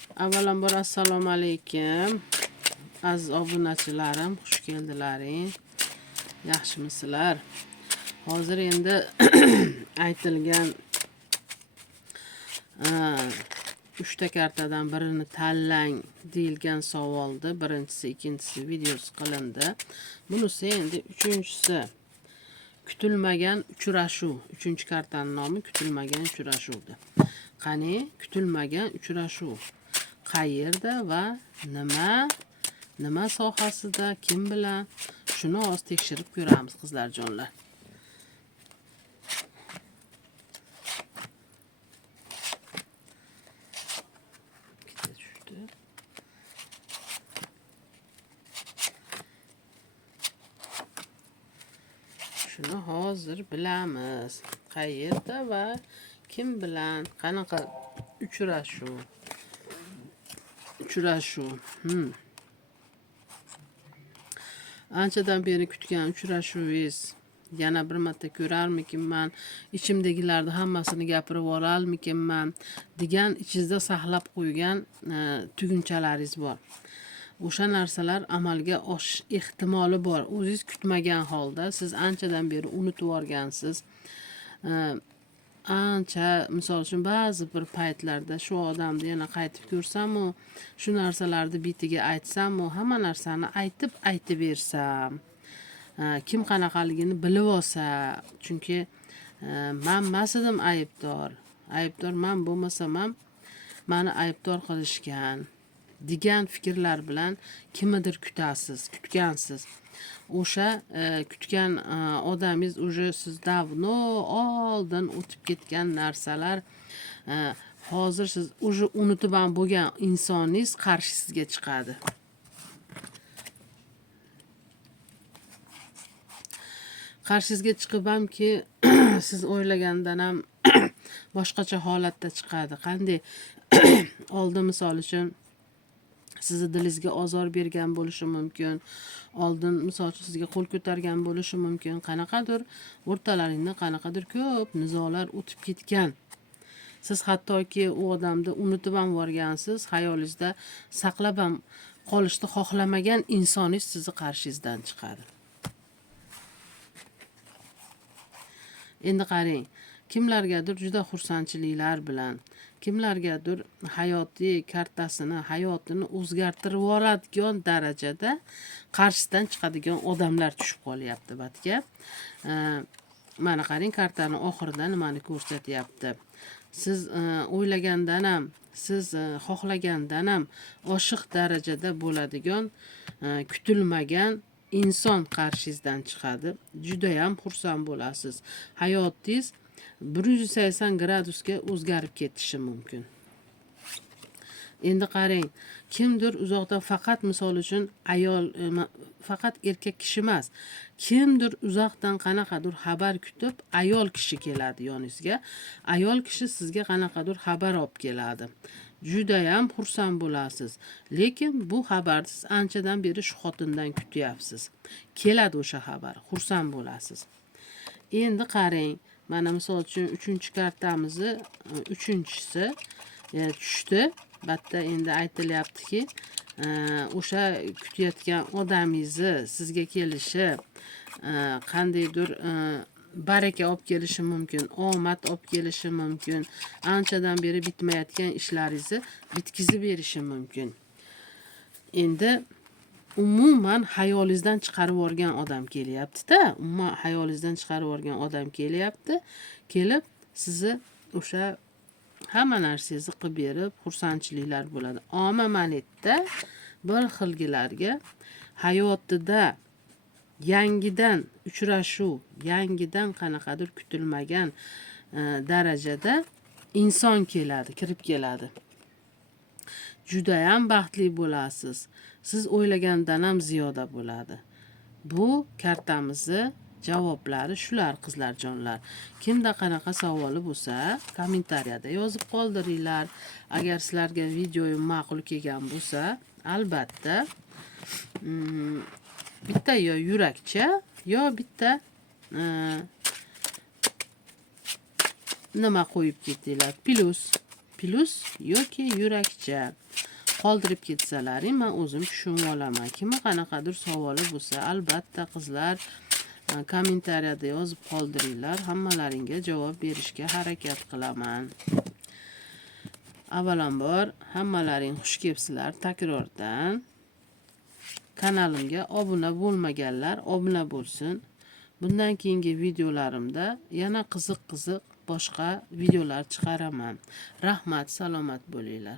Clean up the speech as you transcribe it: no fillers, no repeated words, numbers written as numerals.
Avvalambor assalomu alaykum. Aziz obunachilarim, xush keldilaring. Yaxshimisizlar? Hozir endi aytilgan 3 ta kartadan birini tanlang deyilgan savoldi. Birinchisi, ikkinchisi videosi qilindi. Bunisi endi uchinchisi. Kutilmagan uchrashuv. 3-kartaning nomi kutilmagan uchrashuvdi. Qani, kutilmagan uchrashuv qayerda va nima sohasida, kim bilan, shuni hozir tekshirib ko'ramiz, qizlar jonlar. Shuni hozir bilamiz. Qayerda va kim bilan, qanaqa uchrashuv. Anchadan beri kutgan uchrashuvingiz yana bir marta ko'rarmikinman, ichimdagilarni hammasini gapirib olarmikinman degan ichingizda saqlab qo'ygan tugunchalaringiz bor. O'sha narsalar amalga oshish ehtimoli bor. O'zingiz kutmagan holda siz anchadan beri unutib olgansiz. Ancha, misol uchun ba'zi bir paytlarda shu odamni yana qaytib ko'rsam-u, shu narsalarni bitiga aytsam-u, hamma narsani aytib bersam, kim qanaqaligini bilib olsa, chunki men emasdim aybdor. Aybdor men bo'lmasam ham meni aybdor qilishgan degan fikrlar bilan kimnidir kutgansiz. O'sha kutgan odamingiz уже siz davno oldin o'tib ketgan narsalar, hozir siz уже unutib ham bo'lgan insoningiz qarshisiga chiqadi. Qarshingizga chiqib hamki siz o'ylagandan ham boshqacha holatda chiqadi. Qanday? Oldin misol uchun sizni dilingizga ozor bergan bo'lishi mumkin. Oldin misol uchun sizga qo'l ko'targan bo'lishi mumkin. Qanaqadir o'rtalaringda qanaqadir ko'p nizolar o'tib ketgan. Siz hattoki u odamni unutib ham borgansiz, xayolingizda saqlab ham qolishni xohlamagan insoningiz sizni qarshingizdan chiqadi. Endi qarang, kimlargadir juda xursandchiliklar bilan, kimlargadir hayotiy kartasini, hayotini o'zgartirib yuboradigan darajada qarshisidan chiqadigan odamlar tushib qolyapti batga. Mana qarang, kartani oxirida nimani ko'rsatyapti. Siz o'ylagandan ham, siz xohlagandan ham oshiq darajada bo'ladigan kutilmagan inson qarshingizdan chiqadi. Juda ham xursand bo'lasiz. Hayotingiz 180 gradusga o'zgarib ketishi mumkin. Endi qarang, kimdir uzoqdan, faqat misol uchun ayol, faqat erkak kishi emas, kimdir uzoqdan qanaqadir xabar kutib, ayol kishi keladi yoningizga. Ayol kishi sizga qanaqadir xabar olib keladi. Juda ham xursand bo'lasiz. Lekin bu xabarni siz anchadan beri shu xotindan kutyapsiz. Keladi o'sha xabar, xursand bo'lasiz. Endi qarang, mana misol uchun 3-kartamizni 3-chisi tushdi. Batta endi aytilyaptiki, o'sha kutayotgan odamingizni sizga kelishi qandaydir baraka olib kelishi mumkin, omad olib kelishi mumkin, anchadan beri bitmayotgan ishlaringizni bitkizib berishi mumkin. Endi umuman hayolingizdan chiqarib yuborgan odam kelyapti-da, umuman hayolingizdan chiqarib yuborgan odam kelyapti. Kelib sizni o'sha hamma narsangizni qilib berib, xursandchiliklar bo'ladi. Omamanetda bir xilgilarga hayotida yangidan uchrashuv, yangidan qanaqadir kutilmagan darajada inson keladi, kirib keladi. Juda ham baxtli bo'lasiz. Siz o'ylagandan ham ziyoda bo'ladi. Bu kartamizni javoblari shular, qizlar jonlar. Kimda qanaqa savoli bo'lsa, kommentariyada yozib qoldiringlar. Agar sizlarga videoyim ma'qul kelgan bo'lsa, albatta bitta yo yurakcha, yo bitta nima qo'yib ketinglar. plus yoki yurakcha qoldirib ketsalaring men o'zim tushunib olaman. Kimga qanaqadir savoli bo'lsa, albatta qizlar kommentariyada yozib qoldiringlar. Hammalaringga javob berishga harakat qilaman. Avvalambor hammalaring xush kelibsizlar takrordan. Kanalimga obuna bo'lmaganlar obuna bo'lsin. Bundan keyingi videolarimda yana qiziq boshqa videolar chiqaraman. Rahmat, salomat bo'linglar.